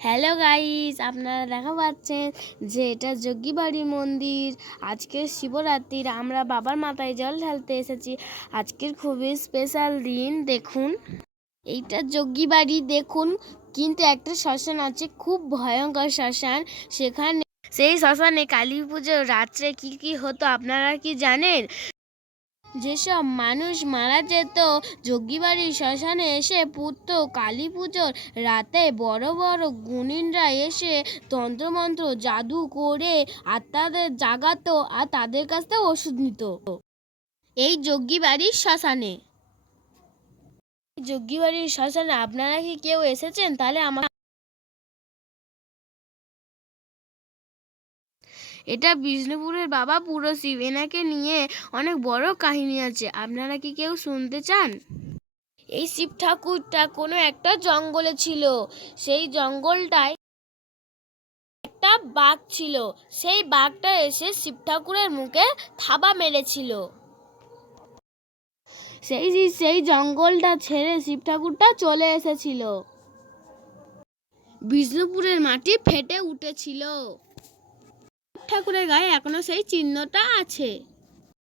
Hello guys, আপনারা দেখা পাচ্ছেন যে এটা যোগীবাড়ি মন্দির। আজকে শিবরাত্রির আমরা বাবার মাথায় জল ঢালতে এসেছি। আজকের খুবই স্পেশাল দিন। দেখুন, এইটা যোগীবাড়ি দেখুন, কিন্তু একটা শ্মশান আছে, খুব ভয়ঙ্কর শ্মশান। সেই শ্মশানে কালী পুজোর রাত্রে কি হতো আপনারা কি জানেন? যেসব মানুষ মারা যেত যোগীবাড়ির শ্মশানে এসে পুড়ত, কালী পুজোর রাতে বড় বড় গুণিনরা এসে তন্ত্রমন্ত্র জাদু করে আত্মাদের জাগাতো আর তাদের কাছ থেকে ওষুধ নিত এই যোগীবাড়ির শ্মশানে। যোগীবাড়ির শ্মশানে আপনারা কি কেউ এসেছেন? তাহলে এটা বিষ্ণুপুরের বাবা পুরশিব, এনাকে নিয়ে অনেক বড় কাহিনী আছে। আপনারা কি কেউ শুনতে চান? এই শিব ঠাকুরটা কোনো একটা জঙ্গলে ছিল। সেই জঙ্গলটায় একটা বাঘ ছিল। সেই বাঘটা এসে শিব ঠাকুরের মুখে থাবা মেরেছিল। সেই জঙ্গলটা ছেড়ে শিব ঠাকুরটা চলে এসেছিল। বিষ্ণুপুরের মাটি ফেটে উঠেছিল। ঠাকুরের গায়ে এখনো সেই চিহ্নটা আছে।